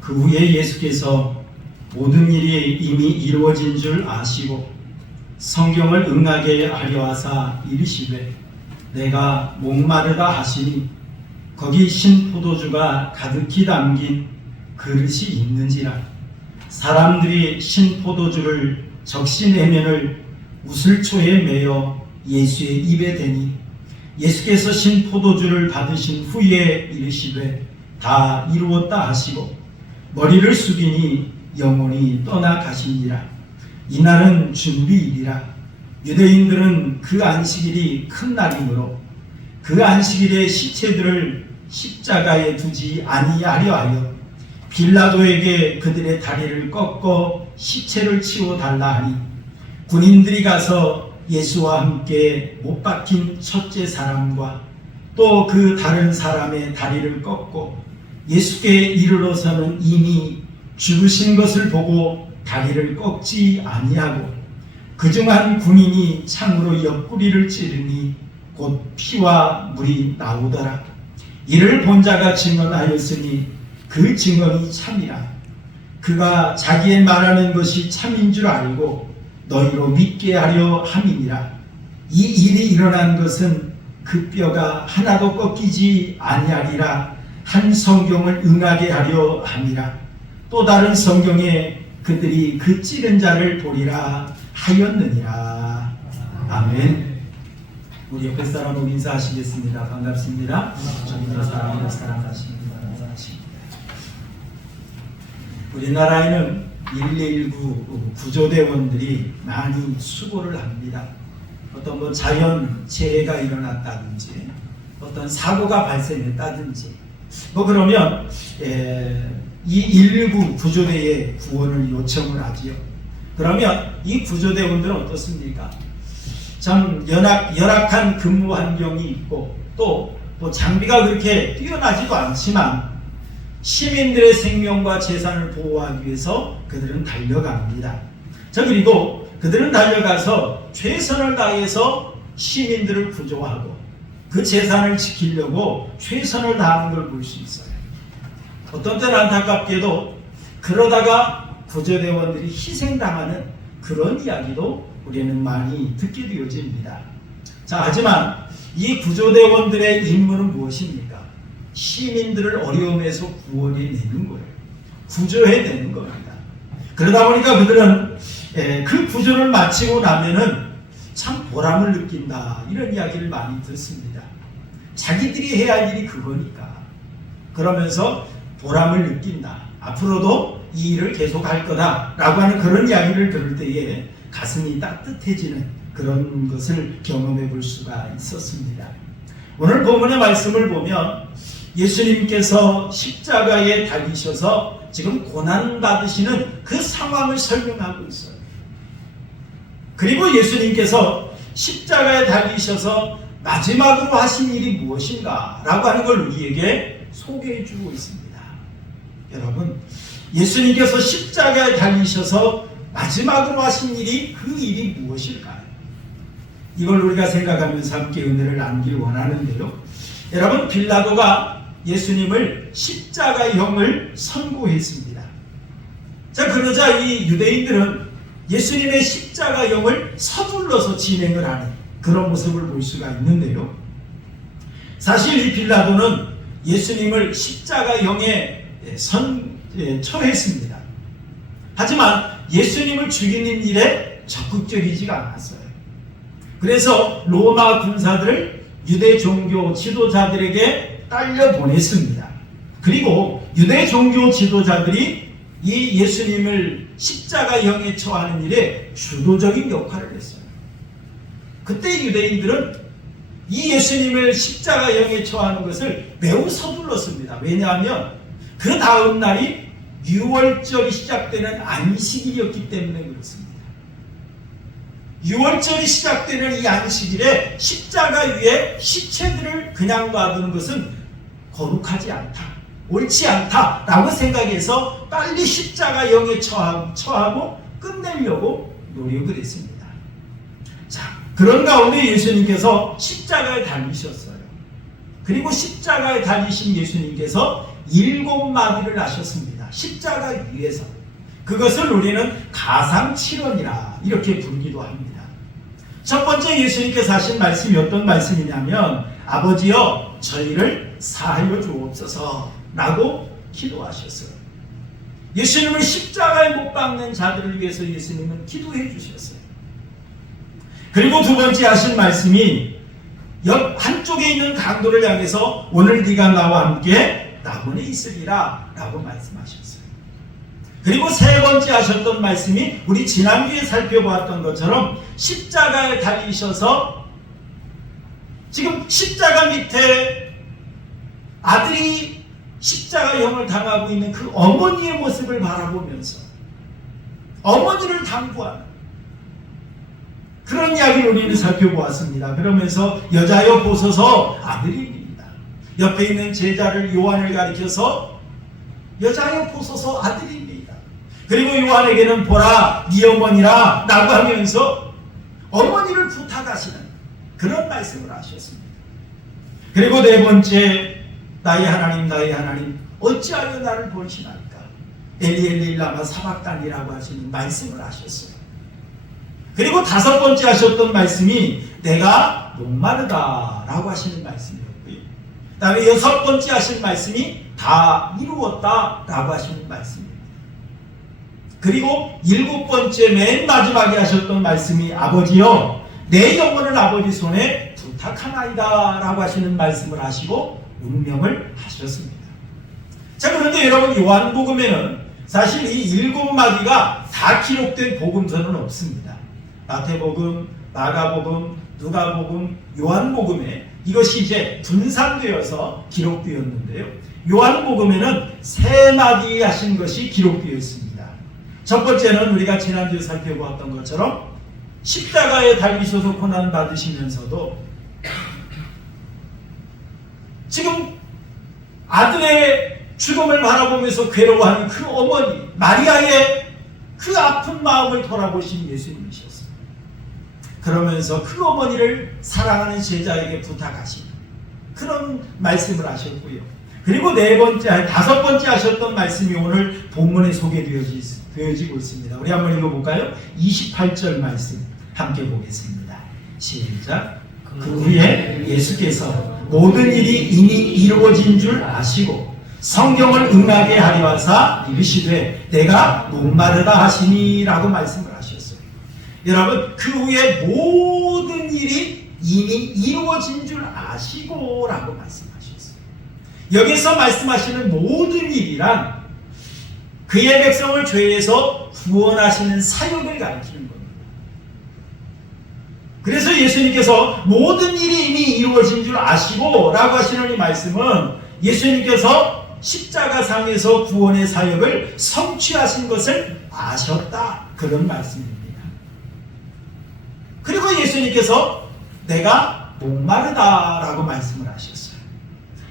그 후에 예수께서 모든 일이 이미 이루어진 줄 아시고 성경을 응하게 하려 하사 이르시되 내가 목마르다 하시니 거기 신포도주가 가득히 담긴 그릇이 있는지라. 사람들이 신포도주를 적시내면을 우슬초에 매어 예수의 입에 대니 예수께서 신포도주를 받으신 후에 이르시되 다 이루었다 하시고 머리를 숙이니 영혼이 떠나가시니라. 이날은 준비일이라. 유대인들은 그 안식일이 큰 날이므로 그 안식일에 시체들을 십자가에 두지 아니하려 하여 빌라도에게 그들의 다리를 꺾어 시체를 치워달라 하니 군인들이 가서 예수와 함께 못 박힌 첫째 사람과 또 그 다른 사람의 다리를 꺾고 예수께 이르러서는 이미 죽으신 것을 보고 다리를 꺾지 아니하고 그중 한 군인이 창으로 옆구리를 찌르니 곧 피와 물이 나오더라. 이를 본 자가 증언하였으니 그 증언이 참이라. 그가 자기의 말하는 것이 참인 줄 알고 너희로 믿게 하려 함이니라. 이 일이 일어난 것은 그 뼈가 하나도 꺾이지 아니하리라 한 성경을 응하게 하려 함이라. 또 다른 성경에 그들이 그 찌른 자를 보리라 하였느니라. 아멘. 우리 옆에 사람하고 인사하시겠습니다. 반갑습니다. 주님의 사랑으로 사랑하십니다. 우리나라에는 119 구조대원들이 많이 수고를 합니다. 어떤 자연재해가 일어났다든지 어떤 사고가 발생했다든지 그러면 이 119 구조대에 구원을 요청을 하지요. 그러면 이 구조대원들은 어떻습니까? 참 열악한 근무 환경이 있고 또 장비가 그렇게 뛰어나지도 않지만 시민들의 생명과 재산을 보호하기 위해서 그들은 달려갑니다. 그리고 그들은 달려가서 최선을 다해서 시민들을 구조하고 그 재산을 지키려고 최선을 다하는 걸 볼 수 있어요. 어떤 때는 안타깝게도 그러다가 구조대원들이 희생당하는 그런 이야기도 우리는 많이 듣게 되어집니다. 하지만 이 구조대원들의 임무는 무엇입니까? 시민들을 어려움에서 구원해내는 거예요. 구조해내는 겁니다. 그러다 보니까 그들은 그 구조를 마치고 나면은 참 보람을 느낀다, 이런 이야기를 많이 듣습니다. 자기들이 해야 할 일이 그거니까. 그러면서 보람을 느낀다. 앞으로도 이 일을 계속 할 거다라고 하는 그런 이야기를 들을 때에 가슴이 따뜻해지는 그런 것을 경험해 볼 수가 있었습니다. 오늘 본문의 말씀을 보면 예수님께서 십자가에 달리셔서 지금 고난받으시는 그 상황을 설명하고 있어요. 그리고 예수님께서 십자가에 달리셔서 마지막으로 하신 일이 무엇인가 라고 하는 걸 우리에게 소개해 주고 있습니다. 여러분, 예수님께서 십자가에 달리셔서 마지막으로 하신 일이, 그 일이 무엇일까요? 이걸 우리가 생각하면서 함께 은혜를 나누길 원하는데요. 여러분, 빌라도가 예수님을 십자가형을 선고했습니다. 그러자 이 유대인들은 예수님의 십자가형을 서둘러서 진행을 하는 그런 모습을 볼 수가 있는데요. 사실 이 빌라도는 예수님을 십자가형에 처했습니다. 하지만 예수님을 죽이는 일에 적극적이지가 않았어요. 그래서 로마 군사들을 유대 종교 지도자들에게 딸려 보냈습니다. 그리고 유대 종교 지도자들이 이 예수님을 십자가형에 처하는 일에 주도적인 역할을 했어요. 그때 유대인들은 이 예수님을 십자가형에 처하는 것을 매우 서둘렀습니다. 왜냐하면 그 다음 날이 유월절이 시작되는 안식일이었기 때문에 그렇습니다. 유월절이 시작되는 이 안식일에 십자가 위에 시체들을 그냥 놔두는 것은 거룩하지 않다, 옳지 않다라고 생각해서 빨리 십자가형에 처하고 끝내려고 노력을 했습니다. 그런 가운데 예수님께서 십자가에 달리셨어요. 그리고 십자가에 달리신 예수님께서 7마디를 하셨습니다. 십자가 위에서. 그것을 우리는 가상칠언이라 이렇게 부르기도 합니다. 첫 번째 예수님께서 하신 말씀이 어떤 말씀이냐면 아버지여 저희를 사하여 주옵소서 라고 기도하셨어요. 예수님은 십자가에 못 박는 자들을 위해서 예수님은 기도해 주셨어요. 그리고 두 번째 하신 말씀이 옆 한쪽에 있는 강도를 향해서 오늘 네가 나와 함께 낙원에 있으리라 라고 말씀하셨어요. 그리고 세 번째 하셨던 말씀이 우리 지난주에 살펴보았던 것처럼 십자가에 달리셔서 지금 십자가 밑에 아들이 십자가형을 당하고 있는 그 어머니의 모습을 바라보면서 어머니를 당부하는 그런 이야기를 우리는 살펴보았습니다. 그러면서 여자여 보소서 아들입니다. 옆에 있는 제자를 요한을 가리켜서 여자여 보소서 아들입니다. 그리고 요한에게는 보라 네 어머니라 라고 하면서 어머니를 부탁하시는 그런 말씀을 하셨습니다. 그리고 네 번째 나의 하나님 어찌하여 나를 버리시나이까 엘리 엘리 라마 사박단이라고 하시는 말씀을 하셨어요. 그리고 다섯 번째 하셨던 말씀이 내가 목마르다 라고 하시는 말씀이었고요. 그 다음에 여섯 번째 하신 말씀이 다 이루었다 라고 하시는 말씀입니다. 그리고 일곱 번째 맨 마지막에 하셨던 말씀이 아버지여 내 영혼을 아버지 손에 부탁하나이다 라고 하시는 말씀을 하시고 운명을 하셨습니다. 자, 그런데 여러분 요한복음에는 사실 이 7마디가 다 기록된 복음서는 없습니다. 마태복음, 마가복음, 누가복음, 요한복음에 이것이 이제 분산되어서 기록되었는데요. 요한복음에는 3마디 하신 것이 기록되어 있습니다. 첫 번째는 우리가 지난주에 살펴보았던 것처럼 십자가에 달리셔서 고난 받으시면서도 지금 아들의 죽음을 바라보면서 괴로워하는 그 어머니 마리아의 그 아픈 마음을 돌아보신 예수님이셨습니다. 그러면서 그 어머니를 사랑하는 제자에게 부탁하신 그런 말씀을 하셨고요. 그리고 다섯 번째 하셨던 말씀이 오늘 본문에 소개되어지고 있습니다. 우리 한번 읽어볼까요? 28절 말씀 함께 보겠습니다. 시작. 그 후에 예수께서 모든 일이 이미 이루어진 줄 아시고 성경을 응하게 하려 하사 이르시되 내가 목마르다 하시니 라고 말씀을 하셨어요. 여러분 그 후에 모든 일이 이미 이루어진 줄 아시고 라고 말씀하셨어요. 여기서 말씀하시는 모든 일이란 그의 백성을 죄에서 구원하시는 사역을 가리키는 겁니다. 그래서 예수님께서 모든 일이 이미 이루어진 줄 아시고 라고 하시는 이 말씀은 예수님께서 십자가상에서 구원의 사역을 성취하신 것을 아셨다 그런 말씀입니다. 그리고 예수님께서 내가 목마르다 라고 말씀을 하셨어요.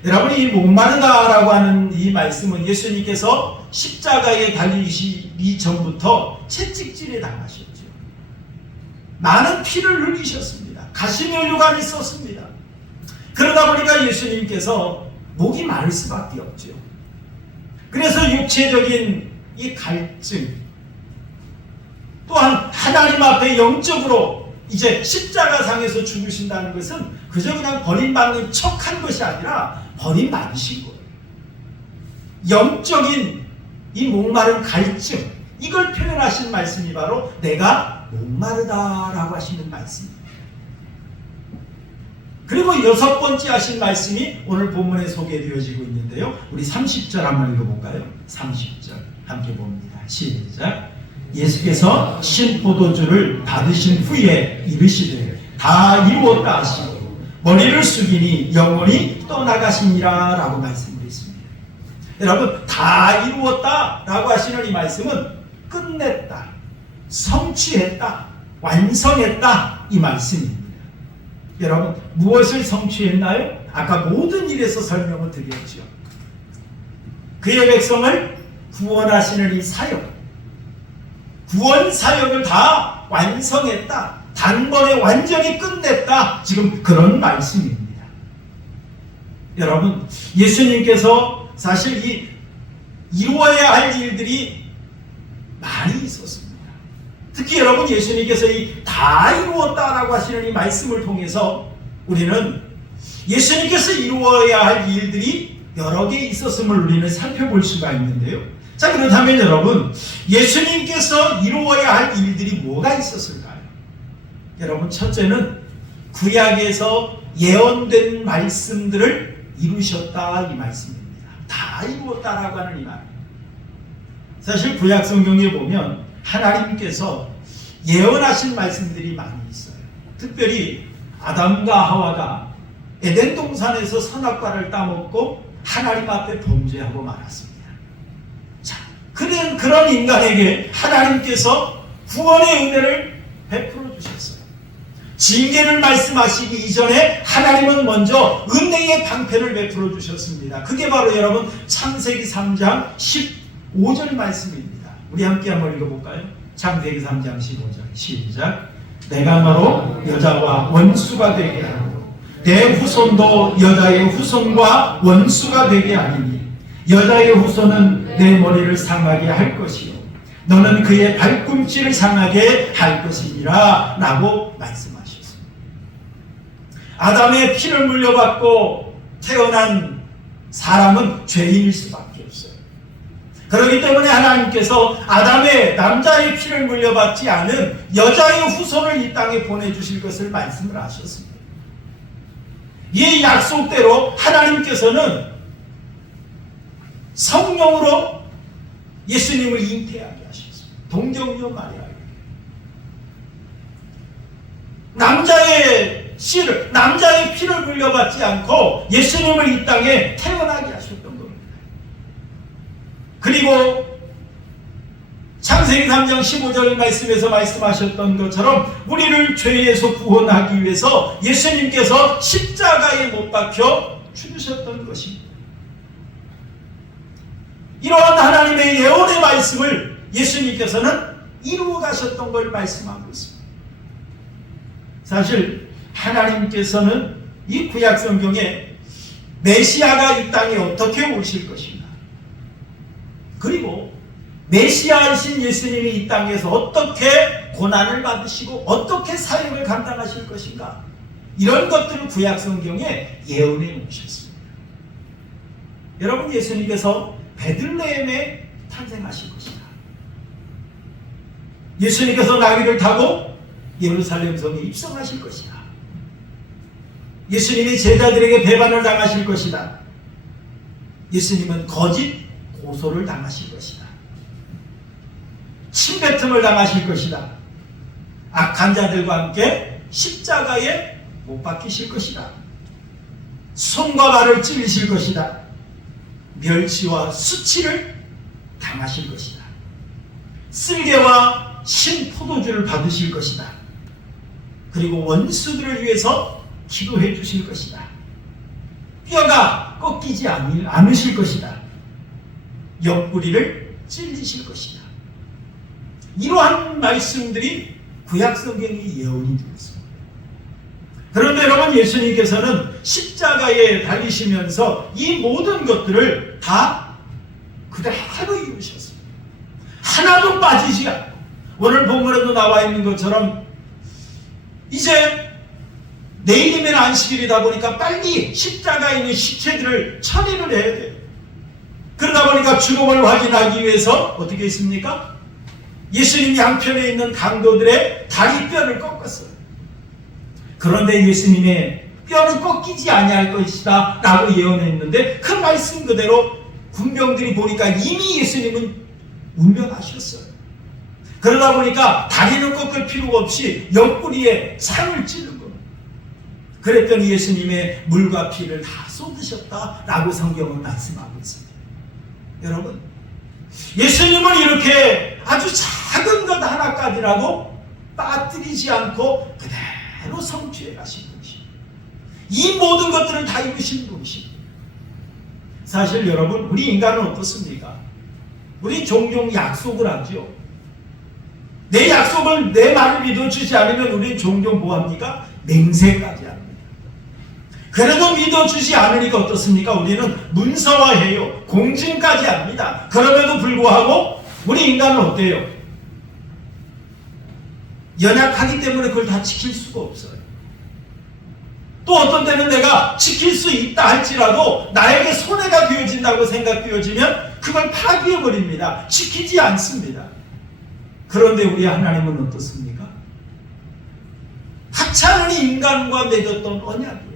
여러분 이 목마르다 라고 하는 이 말씀은 예수님께서 십자가에 달리시기 전부터 채찍질에 당하셨죠. 많은 피를 흘리셨습니다. 가시면류관이 있었습니다. 그러다 보니까 예수님께서 목이 마를 수밖에 없죠. 그래서 육체적인 이 갈증 또한 하나님 앞에 영적으로 이제 십자가상에서 죽으신다는 것은 그저 그냥 버림받는 척한 것이 아니라 버림받으신 거예요. 영적인 이 목마른 갈증 이걸 표현하신 말씀이 바로 내가 목마르다라고 하시는 말씀입니다. 그리고 여섯 번째 하신 말씀이 오늘 본문에 소개되어지고 있는데요. 우리 30절 한번 읽어볼까요? 30절 함께 봅니다. 시작. 예수께서 신 포도주를 받으신 후에 이르시되 다 이루었다 하시고 머리를 숙이니 영혼이 떠나가시니라 라고 말씀드렸습니다. 여러분 다 이루었다 라고 하시는 이 말씀은 끝냈다, 성취했다, 완성했다 이 말씀입니다. 여러분 무엇을 성취했나요? 아까 모든 일에서 설명을 드렸죠. 그의 백성을 구원하시는 이 사역, 구원 사역을 다 완성했다, 단번에 완전히 끝냈다, 지금 그런 말씀입니다. 여러분 예수님께서 사실 이루어야 할 일들이 많이 있었습니다. 특히 여러분, 예수님께서 다 이루었다라고 하시는 이 말씀을 통해서 우리는 예수님께서 이루어야 할 일들이 여러 개 있었음을 우리는 살펴볼 수가 있는데요. 자, 그렇다면 여러분, 예수님께서 이루어야 할 일들이 뭐가 있었을까요? 여러분, 첫째는 구약에서 예언된 말씀들을 이루셨다, 이 말씀입니다. 다 이루었다라고 하는 이 말. 사실 구약 성경에 보면 하나님께서 예언하신 말씀들이 많이 있어요. 특별히 아담과 하와가 에덴 동산에서 선악과를 따먹고 하나님 앞에 범죄하고 말았습니다. 자, 그런 인간에게 하나님께서 구원의 은혜를 베풀어 주셨어요. 징계를 말씀하시기 이전에 하나님은 먼저 은혜의 방편을 베풀어 주셨습니다. 그게 바로 여러분 창세기 3장 15절 말씀입니다. 우리 함께 한번 읽어볼까요? 창세기 3장 15절 시작. 내가 너로 여자와 원수가 되게 하고 내 후손도 여자의 후손과 원수가 되게 하리니 여자의 후손은 내 머리를 상하게 할 것이요 너는 그의 발꿈치를 상하게 할 것이니라 라고 말씀하셨습니다. 아담의 피를 물려받고 태어난 사람은 죄인일 수밖에 없어요. 그렇기 때문에 하나님께서 아담의 남자의 피를 물려받지 않은 여자의 후손을 이 땅에 보내주실 것을 말씀을 하셨습니다. 이 약속대로 하나님께서는 성령으로 예수님을 잉태하게 하셨습니다. 동정녀 마리아에게 남자의 피를 물려받지 않고 예수님을 이 땅에 태어나게 하셨던 겁니다. 그리고 창세기 3장 15절 말씀에서 말씀하셨던 것처럼 우리를 죄에서 구원하기 위해서 예수님께서 십자가에 못 박혀 죽으셨던 것입니다. 이러한 하나님의 예언의 말씀을 예수님께서는 이루어 가셨던 걸 말씀하고 있습니다. 사실 하나님께서는 이 구약 성경에 메시아가 이 땅에 어떻게 오실 것인가, 그리고 메시아이신 예수님이 이 땅에서 어떻게 고난을 받으시고 어떻게 사역을 감당하실 것인가, 이런 것들을 구약 성경에 예언해 놓으셨습니다. 여러분, 예수님께서 베들레헴에 탄생하실 것이다. 예수님께서 나귀를 타고 예루살렘 성에 입성하실 것이다. 예수님이 제자들에게 배반을 당하실 것이다. 예수님은 거짓 고소를 당하실 것이다. 침뱉음을 당하실 것이다. 악한 자들과 함께 십자가에 못 박히실 것이다. 손과 발을 찔리실 것이다. 멸치와 수치를 당하실 것이다. 쓸개와 신 포도주를 받으실 것이다. 그리고 원수들을 위해서 기도해 주실 것이다. 뼈가 꺾이지 않으실 것이다. 옆구리를 찔리실 것이다. 이러한 말씀들이 구약 성경의 예언이 되었습니다. 그런데 여러분, 예수님께서는 십자가에 달리시면서 이 모든 것들을 다 그대로 이루셨습니다. 하나도 빠지지 않고, 오늘 본문에도 나와 있는 것처럼 이제 내일이면 안식일이다 보니까 빨리 십자가에 있는 시체들을 처리를 해야 돼요. 그러다 보니까 죽음을 확인하기 위해서 어떻게 했습니까? 예수님 양편에 있는 강도들의 다리뼈를 꺾었어요. 그런데 예수님의 뼈는 꺾이지 아니할 것이다 라고 예언했는데 그 말씀 그대로 군병들이 보니까 이미 예수님은 운명하셨어요. 그러다 보니까 다리는 꺾을 필요가 없이 옆구리에 상을 찌른 겁니다. 그랬더니 예수님의 물과 피를 다 쏟으셨다라고 성경은 말씀하고 있습니다. 여러분, 예수님은 이렇게 아주 작은 것 하나까지라도 빠뜨리지 않고 그대로 성취해 가신 분이십니다. 이 모든 것들을 다 이루신 분이십니다. 사실 여러분, 우리 인간은 어떻습니까? 우리 종종 약속을 하죠. 내 약속을, 내 말을 믿어주지 않으면 우리는 종종 뭐합니까? 맹세까지 합니다. 그래도 믿어주지 않으니까 어떻습니까? 우리는 문서화해요. 공증까지 합니다. 그럼에도 불구하고 우리 인간은 어때요? 연약하기 때문에 그걸 다 지킬 수가 없어요. 또 어떤 때는 내가 지킬 수 있다 할지라도 나에게 손해가 되어진다고 생각되어지면 그걸 파기해버립니다. 지키지 않습니다. 그런데 우리 하나님은 어떻습니까? 하찮은 인간과 맺었던 언약이에요.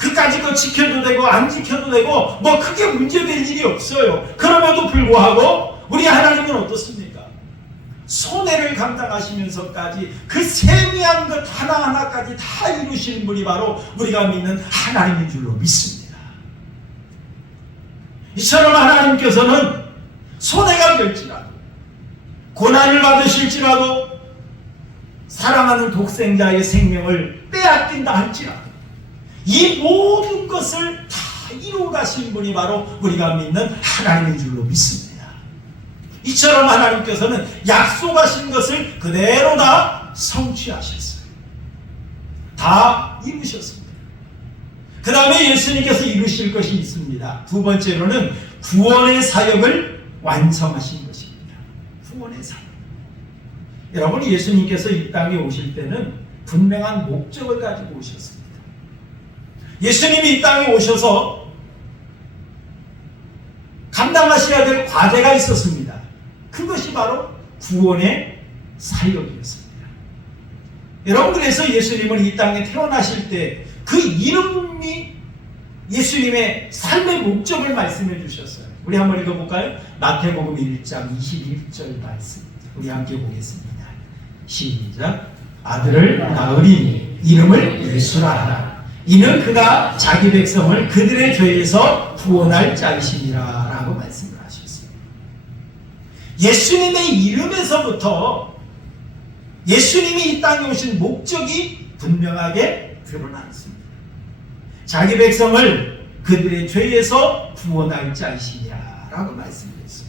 그까짓 거 지켜도 되고 안 지켜도 되고 뭐 크게 문제될 일이 없어요. 그럼에도 불구하고 우리 하나님은 어떻습니까? 손해를 감당하시면서까지 그 세미한 것 하나하나까지 다 이루시는 분이 바로 우리가 믿는 하나님인 줄로 믿습니다. 이처럼 하나님께서는 손해가 될지라도 고난을 받으실지라도 사랑하는 독생자의 생명을 빼앗긴다 할지라도 이 모든 것을 다 이루어 가신 분이 바로 우리가 믿는 하나님인 줄로 믿습니다. 이처럼 하나님께서는 약속하신 것을 그대로 다 성취하셨어요. 다 이루셨습니다. 그 다음에 예수님께서 이루실 것이 있습니다. 두 번째로는 구원의 사역을 완성하신 것입니다. 구원의 사역. 여러분, 예수님께서 이 땅에 오실 때는 분명한 목적을 가지고 오셨습니다. 예수님이 이 땅에 오셔서 감당하셔야 될 과제가 있었습니다. 그것이 바로 구원의 사역이었습니다. 여러분, 그래서 예수님은 이 땅에 태어나실 때 그 이름이 예수님의 삶의 목적을 말씀해 주셨어요. 우리 한번 읽어볼까요? 마태복음 1장 21절 말씀 우리 함께 보겠습니다. 시작. 아들을 낳으리니 이름을 예수라 하라. 이는 그가 자기 백성을 그들의 죄에서 구원할 자이시니라 라고 말씀을 하셨어요. 예수님의 이름에서부터 예수님이 이 땅에 오신 목적이 분명하게 드러나 있습니다. 자기 백성을 그들의 죄에서 구원할 자이시니라 라고 말씀드렸어요.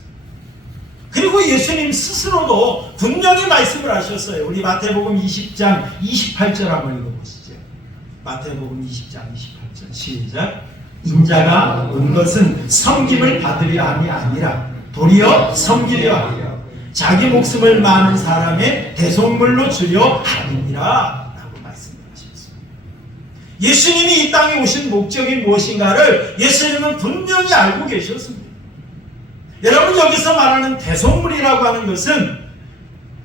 그리고 예수님 스스로도 분명히 말씀을 하셨어요. 우리 마태복음 20장 28절 한번 읽어보시죠. 마태복음 20장 28절 시작. 인자가 온 것은 섬김을 받으려 함이 아니라 도리어 섬기려 하려 자기 목숨을 많은 사람의 대속물로 주려 함이니라 라고 말씀을 하셨습니다. 예수님이 이 땅에 오신 목적이 무엇인가를 예수님은 분명히 알고 계셨습니다. 여러분, 여기서 말하는 대속물이라고 하는 것은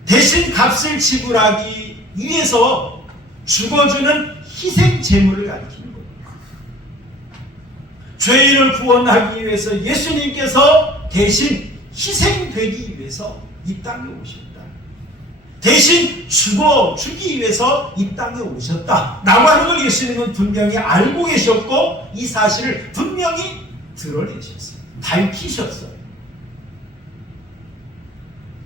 대신 값을 지불하기 위해서 죽어주는 희생 제물을 가리키는 겁니다. 죄인을 구원하기 위해서 예수님께서 대신 희생되기 위해서 이 땅에 오셨다. 대신 죽기 위해서 이 땅에 오셨다 라고 하는 걸 예수님은 분명히 알고 계셨고 이 사실을 분명히 드러내셨어요. 밝히셨어요.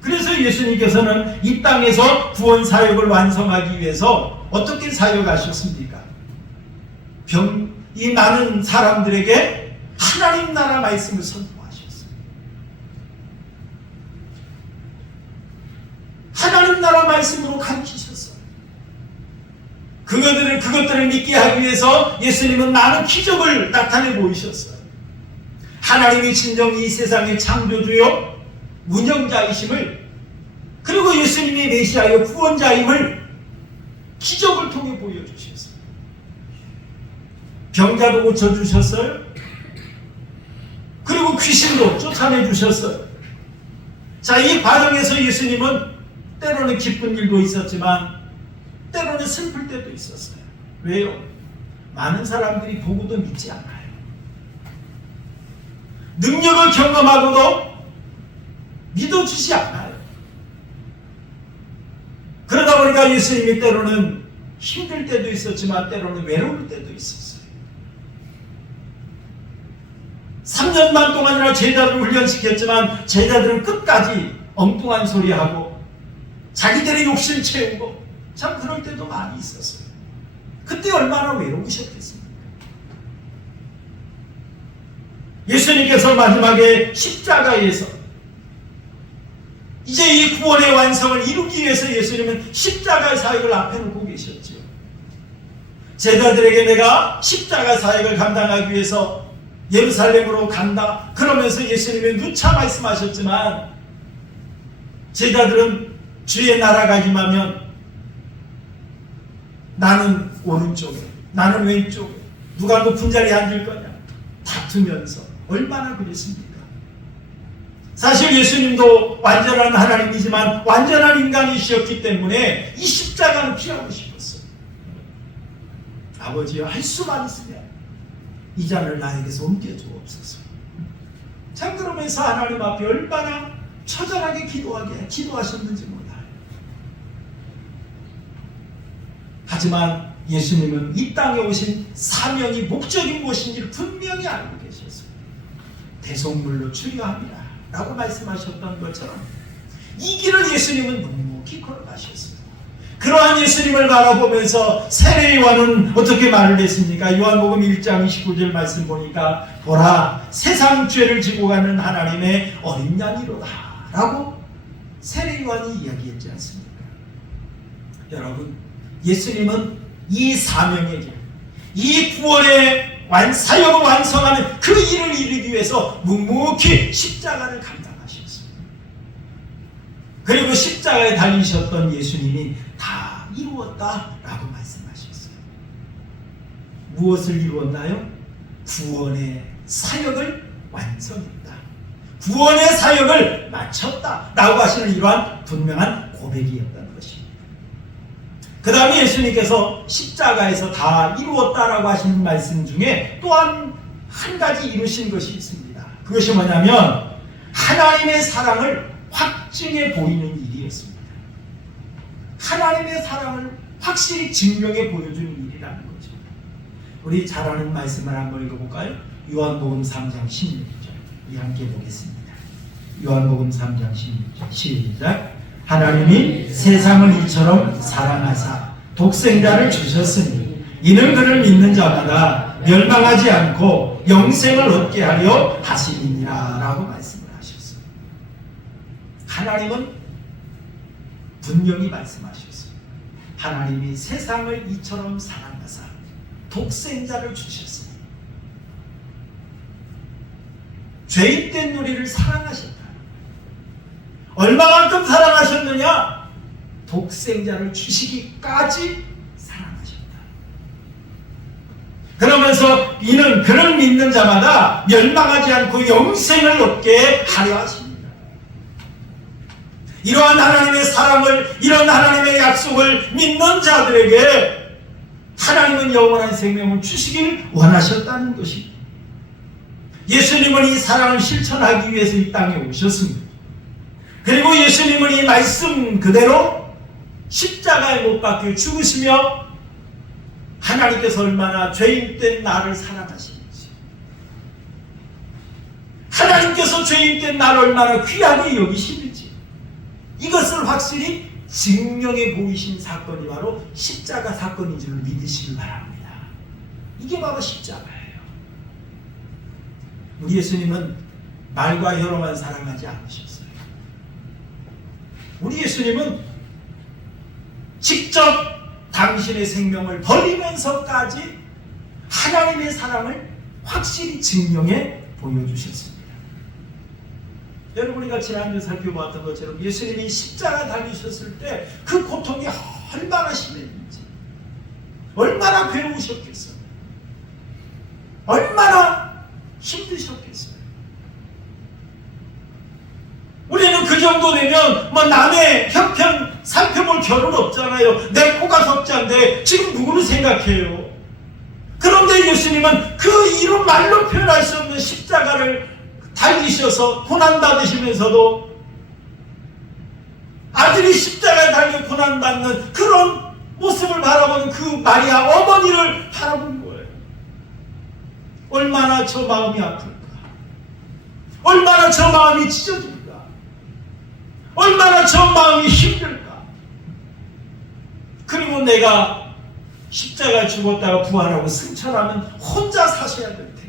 그래서 예수님께서는 이 땅에서 구원 사역을 완성하기 위해서 어떻게 사역하셨습니까? 이 많은 사람들에게 하나님 나라 말씀을 선포하셨어요. 하나님 나라 말씀으로 가르치셨어요. 그것들을 믿게 하기 위해서 예수님은 많은 기적을 나타내 보이셨어요. 하나님이 진정 이 세상의 창조주요 운영자이심을, 그리고 예수님이 메시아여 구원자임을 기적을 통해 보여주셨어요. 병자도 고쳐주셨어요. 그리고 귀신도 쫓아내주셨어요. 자, 이 과정에서 예수님은 때로는 기쁜 일도 있었지만 때로는 슬플 때도 있었어요. 왜요? 많은 사람들이 보고도 믿지 않아요. 능력을 경험하고도 믿어주지 않아요. 그러다 보니까 예수님이 때로는 힘들 때도 있었지만 때로는 외로울 때도 있었어요. 3년만 동안이나 제자들을 훈련시켰지만 제자들은 끝까지 엉뚱한 소리하고 자기들의 욕심 채우고 참 그럴 때도 많이 있었어요. 그때 얼마나 외로우셨겠습니까? 예수님께서 마지막에 십자가에서 이제 이 구원의 완성을 이루기 위해서 예수님은 십자가의 사역을 앞에 놓고 계셨죠. 제자들에게 내가 십자가 사역을 감당하기 위해서 예루살렘으로 간다. 그러면서 예수님이 누차 말씀하셨지만 제자들은 주의 나라가 임하면 나는 오른쪽에, 나는 왼쪽에, 누가 높은 자리에 앉을 거냐 다투면서 얼마나 그랬습니까? 사실 예수님도 완전한 하나님이지만 완전한 인간이셨기 때문에 이 십자가는 피하고 싶었어요. 아버지여, 할 수만 있으면 이 잔을 나에게서 옮겨주옵소서. 참, 그러면서 하나님 앞에 얼마나 처절하게 기도하셨는지 몰라요. 하지만 예수님은 이 땅에 오신 사명이 목적이 무엇인지를 분명히 알고 계셨어요. 대속물로 출가합니다 라고 말씀하셨던 것처럼 이 길을 예수님은 묵묵히 걸어가셨어요. 그러한 예수님을 바라보면서 세례 요한은 어떻게 말을 했습니까? 요한복음 1장 29절 말씀 보니까 보라, 세상 죄를 지고 가는 하나님의 어린 양이로다 라고 세례 요한이 이야기했지 않습니까? 여러분, 예수님은 이 사명의 길, 이 구원의 사역을 완성하는 그 일을 이루기 위해서 묵묵히 십자가를 감당하셨어요. 그리고 십자가에 달리셨던 예수님이 다 이루었다라고 말씀하셨어요. 무엇을 이루었나요? 구원의 사역을 완성했다. 구원의 사역을 마쳤다라고 하시는 이러한 분명한 고백이었던 것입니다. 그 다음에 예수님께서 십자가에서 다 이루었다라고 하시는 말씀 중에 또한 한 가지 이루신 것이 있습니다. 그것이 뭐냐면 하나님의 사랑을 확증해 보이는 일이었습니다. 하나님의 사랑을 확실히 증명해 보여주는 일이라는 거죠. 우리 잘 아는 말씀을 한번 읽어볼까요? 요한복음 3장 16절 우리 함께 보겠습니다. 요한복음 3장 16절 시작. 하나님이 세상을 이처럼 사랑하사 독생자를 주셨으니 이는 그를 믿는 자마다 멸망하지 않고 영생을 얻게 하려 하심이니라 라고 말씀을 하셨어요. 하나님은 분명히 말씀하셨어요. 하나님이 세상을 이처럼 사랑하사 독생자를 주셨으니 죄인된 우리를 사랑하셨다. 얼마만큼 사랑하셨느냐? 독생자를 주시기까지 사랑하셨다. 그러면서 이는 그를 믿는 자마다 멸망하지 않고 영생을 얻게 하려 하십니다. 이러한 하나님의 사랑을, 이런 하나님의 약속을 믿는 자들에게 하나님은 영원한 생명을 주시길 원하셨다는 것입니다. 예수님은 이 사랑을 실천하기 위해서 이 땅에 오셨습니다. 그리고 예수님은 이 말씀 그대로 십자가에 못 박혀 죽으시며 하나님께서 얼마나 죄인된 나를 사랑하시는지, 하나님께서 죄인된 나를 얼마나 귀하게 여기시는지 이것을 확실히 증명해 보이신 사건이 바로 십자가 사건인 줄 믿으시길 바랍니다. 이게 바로 십자가예요. 우리 예수님은 말과 혀로만 사랑하지 않으셨어요. 우리 예수님은 직접 당신의 생명을 버리면서까지 하나님의 사랑을 확실히 증명해 보여주셨습니다. 여러분, 우리가 지난주 살펴보았던 것처럼 예수님이 십자가 달리셨을 때 그 고통이 얼마나 심했는지, 얼마나 괴로우셨겠어요. 얼마나 힘드셨겠어요. 우리는 그 정도 되면 뭐 남의 형편 살펴볼 겨를 없잖아요. 내 코가 석자인데 지금 누구를 생각해요? 그런데 예수님은 그 이루 말로 표현할 수 없는 십자가를 달리셔서 고난받으시면서도 아들이 십자가에 달려 고난받는 그런 모습을 바라보는 그 마리아 어머니를 바라본 거예요. 얼마나 저 마음이 아플까? 얼마나 저 마음이 찢어질까? 얼마나 저 마음이 힘들까? 그리고 내가 십자가에 죽었다가 부활하고 승천하면 혼자 사셔야 될 텐데,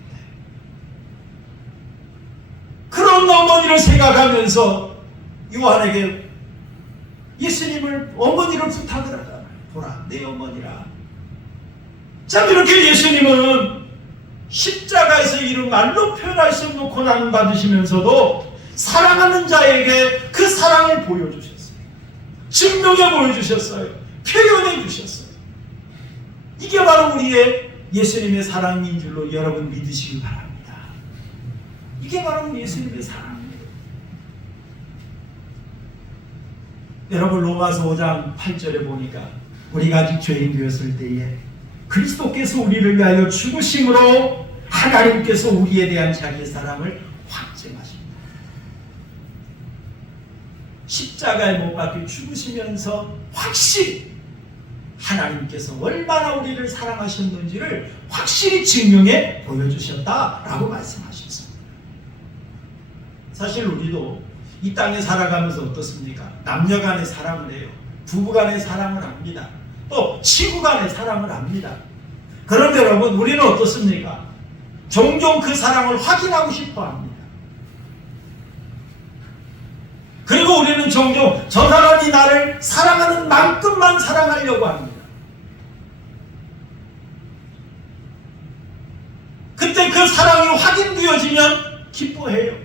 그런 어머니를 생각하면서 요한에게 예수님을 어머니를 부탁을 하잖아요. 보라, 내 어머니라. 자, 이렇게 예수님은 십자가에서 이루 말로 표현할 수 없는 고난을 받으시면서도 사랑하는 자에게 그 사랑을 보여주셨어요. 증명해 보여주셨어요. 표현해 주셨어요. 이게 바로 우리의 예수님의 사랑인 줄로 여러분 믿으시기 바랍니다. 이게 바로 우리 예수님의 사랑이에요. 여러분 로마서 5장 8절에 보니까 우리가 아직 죄인 되었을 때에 그리스도께서 우리를 위하여 죽으심으로 하나님께서 우리에 대한 자기의 사랑을 확증하십니다. 십자가에 못 박혀 죽으시면서 확실히 하나님께서 얼마나 우리를 사랑하셨는지를 확실히 증명해 보여주셨다라고 말씀하셨습니다. 사실 우리도 이 땅에 살아가면서 어떻습니까? 남녀 간의 사랑을 해요. 부부 간의 사랑을 합니다. 또 친구 간의 사랑을 합니다. 그런데 여러분 우리는 어떻습니까? 종종 그 사랑을 확인하고 싶어 합니다. 그리고 우리는 종종 저 사람이 나를 사랑하는 만큼만 사랑하려고 합니다. 그때 그 사랑이 확인되어지면 기뻐해요.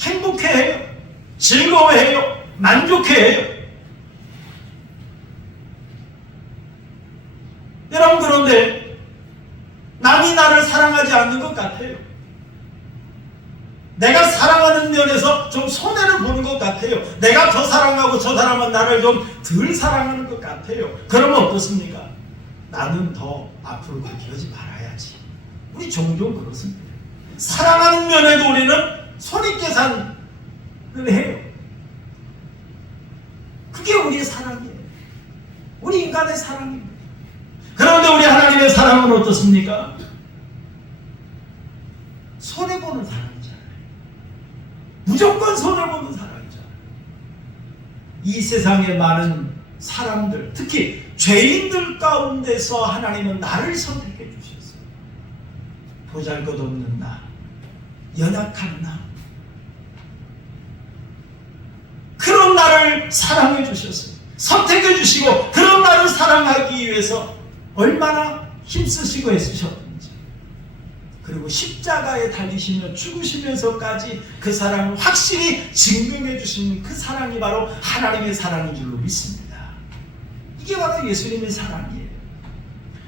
행복해해요. 즐거워해요. 만족해해요. 여러분 그런데 남이 나를 사랑하지 않는 것 같아요. 내가 사랑하는 면에서 좀 손해를 보는 것 같아요. 내가 더 사랑하고 저 사람은 나를 좀 덜 사랑하는 것 같아요. 그러면 어떻습니까? 나는 더 앞으로 그렇게 하지 말아야지. 우리 종종 그렇습니다. 사랑하는 면에도 우리는 손익계산을 해요. 그게 우리의 사랑이에요. 우리 인간의 사랑입니다. 그런데 우리 하나님의 사랑은 어떻습니까? 손해보는 사랑이잖아요. 무조건 손해보는 사랑이잖아요. 이 세상의 많은 사람들, 특히 죄인들 가운데서 하나님은 나를 선택해 주셨어요. 보잘것없는 나, 연약한 나, 그런 나를 사랑해 주셨어요. 선택해 주시고 그런 나를 사랑하기 위해서 얼마나 힘쓰시고 애쓰셨는지, 그리고 십자가에 달리시며 죽으시면서까지 그 사랑을 확실히 증명해 주시는 그 사랑이 바로 하나님의 사랑인 줄로 믿습니다. 이게 바로 예수님의 사랑이에요.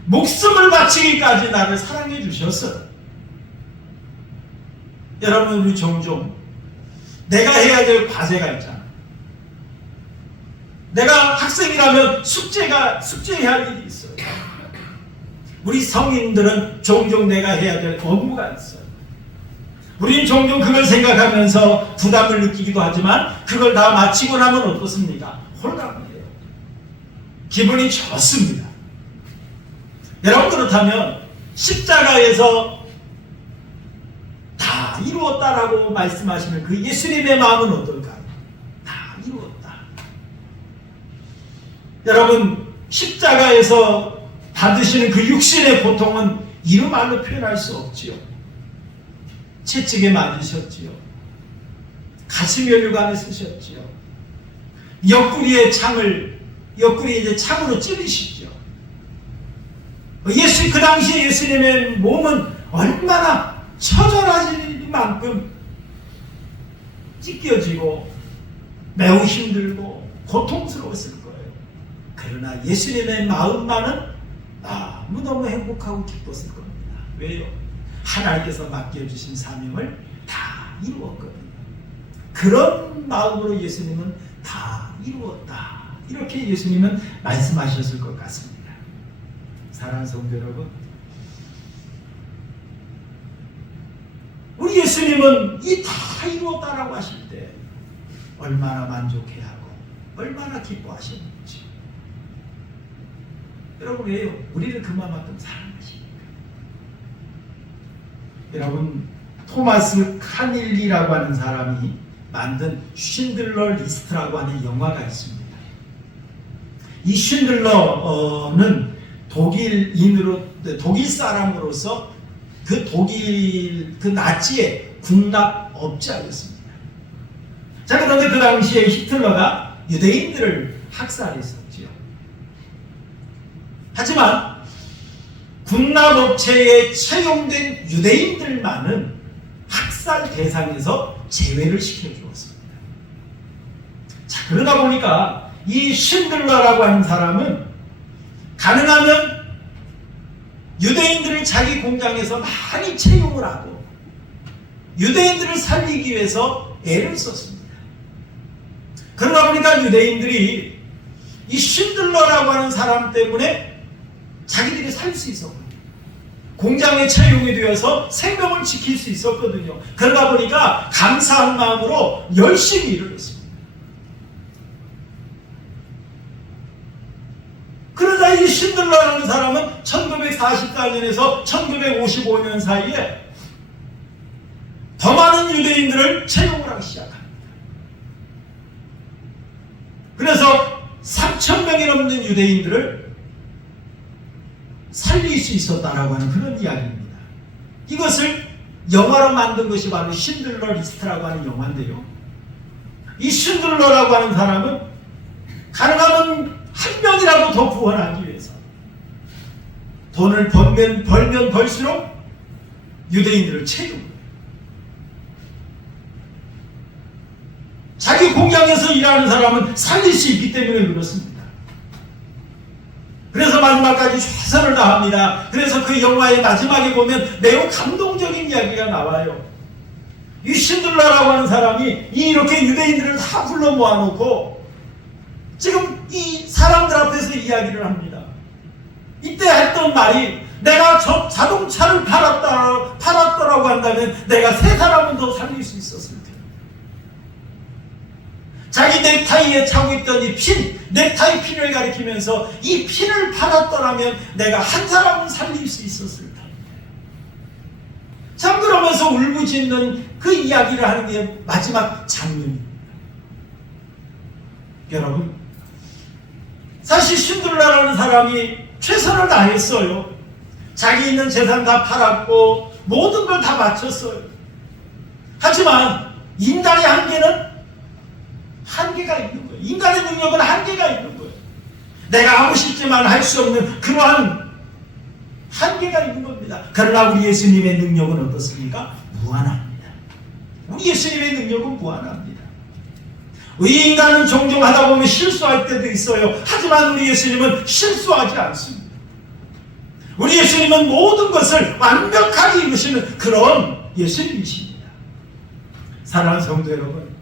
목숨을 바치기까지 나를 사랑해 주셨어요. 여러분 우리 종종 내가 해야 될 과제가 있잖아요. 내가 학생이라면 숙제해야 할 일이 있어요. 우리 성인들은 종종 내가 해야 될 업무가 있어요. 우리는 종종 그걸 생각하면서 부담을 느끼기도 하지만 그걸 다 마치고 나면 어떻습니까? 홀가분해요. 기분이 좋습니다. 여러분 그렇다면 십자가에서 다 이루었다라고 말씀하시는 그 예수님의 마음은 어떨까요? 다 이루었다. 여러분 십자가에서 받으시는 그 육신의 고통은 이루 말로 표현할 수 없지요. 채찍에 맞으셨지요. 가시면류관에 쓰셨지요. 옆구리에 창으로 찌르시죠. 그 당시에 예수님의 몸은 얼마나 처절하실 만큼 찢겨지고 매우 힘들고 고통스러웠을 거예요. 그러나 예수님의 마음만은 너무너무 행복하고 기뻤을 겁니다. 왜요? 하나님께서 맡겨주신 사명을 다 이루었거든요. 그런 마음으로 예수님은 다 이루었다. 이렇게 예수님은 말씀하셨을 것 같습니다. 사랑하는 성도 여러분, 우리 예수님은 이 다 이루었다라고 하실 때 얼마나 만족해하고 얼마나 기뻐하셨는지. 여러분 왜요? 우리를 그만큼 사랑하십니까? 여러분 토마스 카닐리라고 하는 사람이 만든 쉰들러 리스트라고 하는 영화가 있습니다. 이 쉰들러는 독일 사람으로서 그 나치의 군납업자였습니다. 자, 그런데 그 당시에 히틀러가 유대인들을 학살했었지요. 하지만 군납업체에 채용된 유대인들만은 학살 대상에서 제외를 시켜주었습니다. 자, 그러다 보니까 이 신들러라고 하는 사람은 가능하면 유대인들을 자기 공장에서 많이 채용을 하고 유대인들을 살리기 위해서 애를 썼습니다. 그러다 보니까 유대인들이 이 신들러라고 하는 사람 때문에 자기들이 살 수 있었거든요. 공장에 채용이 되어서 생명을 지킬 수 있었거든요. 그러다 보니까 감사한 마음으로 열심히 일을 했습니다. 그러자 이 신들러라는 사람은 1944년에서 1955년 사이에 더 많은 유대인들을 채용을 하기 시작합니다. 그래서 3,000명이 넘는 유대인들을 살릴 수 있었다라고 하는 그런 이야기입니다. 이것을 영화로 만든 것이 바로 신들러 리스트라고 하는 영화인데요. 이 신들러라고 하는 사람은 가능하면 한 명이라도 더 구원하기 위해서 돈을 벌면 벌수록 유대인들을 채용해요. 자기 공장에서 일하는 사람은 살릴 수 있기 때문에 그렇습니다. 그래서 마지막까지 최선을 다합니다. 그래서 그 영화의 마지막에 보면 매우 감동적인 이야기가 나와요. 이 신들러라고 하는 사람이 이렇게 유대인들을 다 불러 모아놓고 지금 이 사람들 앞에서 이야기를 합니다. 이때 했던 말이 내가 저 자동차를 팔았더라고 한다면 내가 세 사람은 더 살릴 수 있었을 텐데. 자기 넥타이에 차고 있던 이 핀, 넥타이 핀을 가리키면서 이 핀을 팔았더라면 내가 한 사람은 살릴 수 있었을 텐데. 참 그러면서 울부짖는 그 이야기를 하는 게 마지막 장면입니다. 여러분, 사실 신들러라는 사람이 최선을 다했어요. 자기 있는 재산 다 팔았고 모든 걸 다 바쳤어요. 하지만 인간의 한계가 있는 거예요. 인간의 능력은 한계가 있는 거예요. 내가 하고 싶지만 할 수 없는 그러한 한계가 있는 겁니다. 그러나 우리 예수님의 능력은 어떻습니까? 무한합니다. 우리 예수님의 능력은 무한합니다. 우리 인간은 종종 하다 보면 실수할 때도 있어요. 하지만 우리 예수님은 실수하지 않습니다. 우리 예수님은 모든 것을 완벽하게 이루시는 그런 예수님이십니다. 사랑하는 성도 여러분,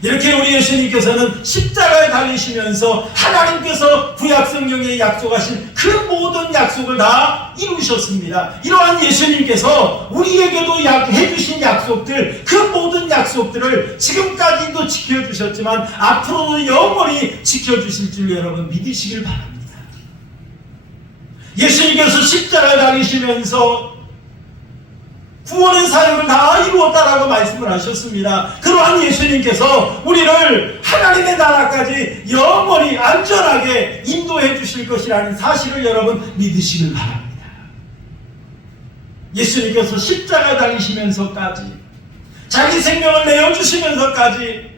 이렇게 우리 예수님께서는 십자가에 달리시면서 하나님께서 구약성경에 약속하신 그 모든 약속을 다 이루셨습니다. 이러한 예수님께서 우리에게도 해주신 약속들, 그 모든 약속들을 지금까지도 지켜주셨지만 앞으로도 영원히 지켜주실 줄 여러분 믿으시길 바랍니다. 예수님께서 십자가에 달리시면서 구원의 사역을 다 이루었다라고 말씀을 하셨습니다. 그러한 예수님께서 우리를 하나님의 나라까지 영원히 안전하게 인도해 주실 것이라는 사실을 여러분 믿으시길 바랍니다. 예수님께서 십자가에 달리시면서까지 자기 생명을 내어주시면서까지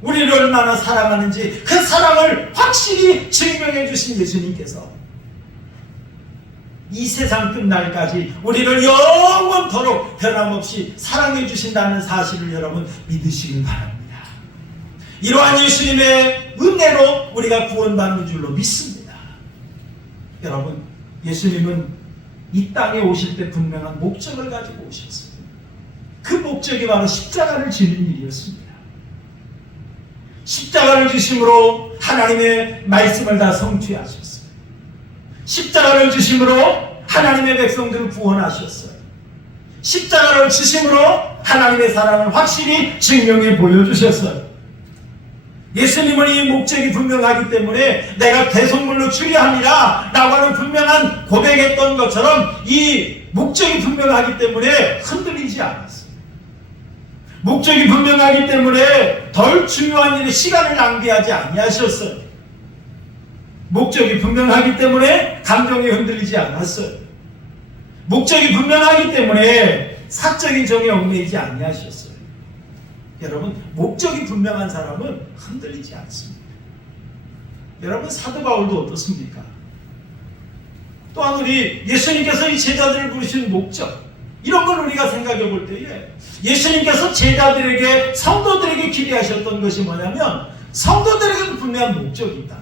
우리를 얼마나 사랑하는지 그 사랑을 확실히 증명해 주신 예수님께서 이 세상 끝날까지 우리를 영원토록 변함없이 사랑해 주신다는 사실을 여러분 믿으시길 바랍니다. 이러한 예수님의 은혜로 우리가 구원받는 줄로 믿습니다. 여러분, 예수님은 이 땅에 오실 때 분명한 목적을 가지고 오셨어요. 그 목적이 바로 십자가를 지는 일이었습니다. 십자가를 지심으로 하나님의 말씀을 다 성취하셨어요. 십자가를 지심으로 하나님의 백성들을 구원하셨어요. 십자가를 지심으로 하나님의 사랑을 확실히 증명해 보여주셨어요. 예수님은 이 목적이 분명하기 때문에 내가 대속물로 주리함이라 라고 하는 분명한 고백했던 것처럼 이 목적이 분명하기 때문에 흔들리지 않았어요. 목적이 분명하기 때문에 덜 중요한 일에 시간을 낭비하지 아니하셨어요. 목적이 분명하기 때문에 감정이 흔들리지 않았어요. 목적이 분명하기 때문에 사적인 정에 얽매이지 아니하셨어요. 여러분, 목적이 분명한 사람은 흔들리지 않습니다. 여러분, 사도 바울도 어떻습니까? 또한 우리 예수님께서 이 제자들을 부르신 목적, 이런 걸 우리가 생각해 볼 때에 예수님께서 제자들에게, 성도들에게 기대하셨던 것이 뭐냐면 성도들에게도 분명한 목적이 있다.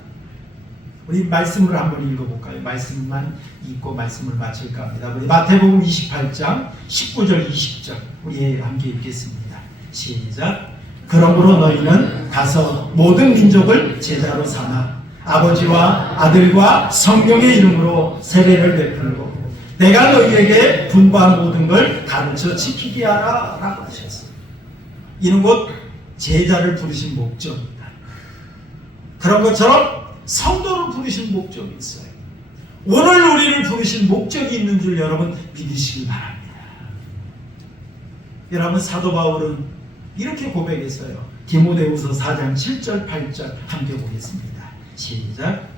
우리 말씀을 한번 읽어볼까요? 말씀만 읽고 말씀을 마칠까 합니다. 우리 마태복음 28장 19절 20절 우리 함께 읽겠습니다. 시작. 그러므로 너희는 가서 모든 민족을 제자로 삼아 아버지와 아들과 성령의 이름으로 세례를 베풀고 내가 너희에게 분부한 모든 걸 가르쳐 지키게 하라 라고 하셨어요. 이는 곧 제자를 부르신 목적입니다. 그런 것처럼 성도를 부르신 목적이 있어요. 오늘 우리를 부르신 목적이 있는 줄 여러분 믿으시기 바랍니다. 여러분 사도 바울은 이렇게 고백했어요. 디모데후서 4장 7절 8절 함께 보겠습니다. 시작.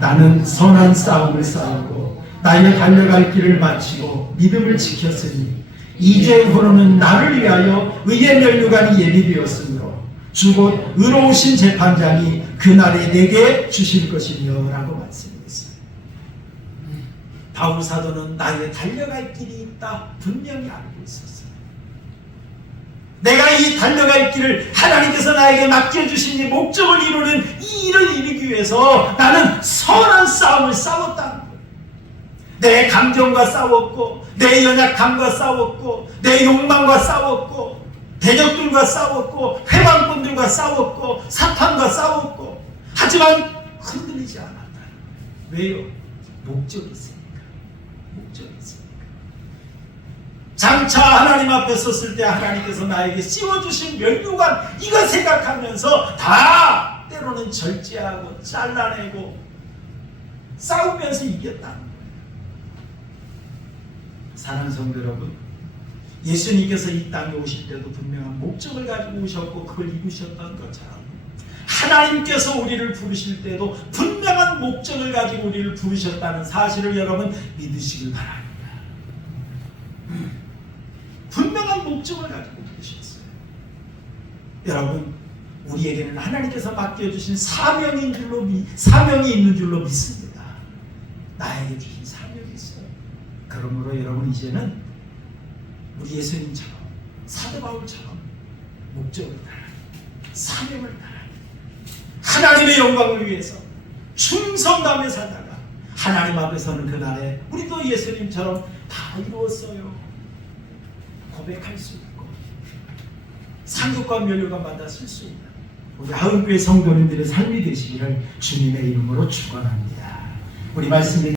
나는 선한 싸움을 싸우고 나의 달려갈 길을 마치고 믿음을 지켰으니 이제후로는 나를 위하여 의의 면류관이 예비되었으므로 주곧 의로우신 재판장이 그날에 내게 주실 것이며 라고 말씀했어요. 바울 사도는 나의 달려갈 길이 있다 분명히 알고 있었어요. 내가 이 달려갈 길을 하나님께서 나에게 맡겨주신 이 목적을 이루는 이 일을 이루기 위해서 나는 선한 싸움을 싸웠다는 거예요. 내 감정과 싸웠고 내 연약함과 싸웠고 내 욕망과 싸웠고 대적들과 싸웠고 회방꾼들과 싸웠고 사탄과 싸웠고 하지만 흔들리지 않았다. 왜요? 목적이 있으니까. 목적이 있으니까. 장차 하나님 앞에 섰을 때 하나님께서 나에게 씌워주신 면류관 이거 생각하면서 다 때로는 절제하고 잘라내고 싸우면서 이겼다는 거예요. 사랑하는 성도 여러분, 예수님께서 이 땅에 오실 때도 분명한 목적을 가지고 오셨고 그걸 이루셨던 것처럼 하나님께서 우리를 부르실 때도 분명한 목적을 가지고 우리를 부르셨다는 사실을 여러분 믿으시길 바랍니다. 분명한 목적을 가지고 부르셨어요. 여러분, 우리에게는 하나님께서 맡겨주신 사명이 있는 줄로 믿습니다. 나에게 주신 사명이 있어요. 그러므로 여러분 이제는 우리 예수님처럼 사도 바울처럼 목적을 따라 사명을 따라 하나님의 영광을 위해서 충성감에 살다가 하나님 앞에서는 그날에 우리도 예수님처럼 다 이루었어요 고백할 수 있고 상급과 면류관 받았을 수 있는 우리 하은교회 성도님들의 삶이 되시기를 주님의 이름으로 축원합니다. 우리 말씀이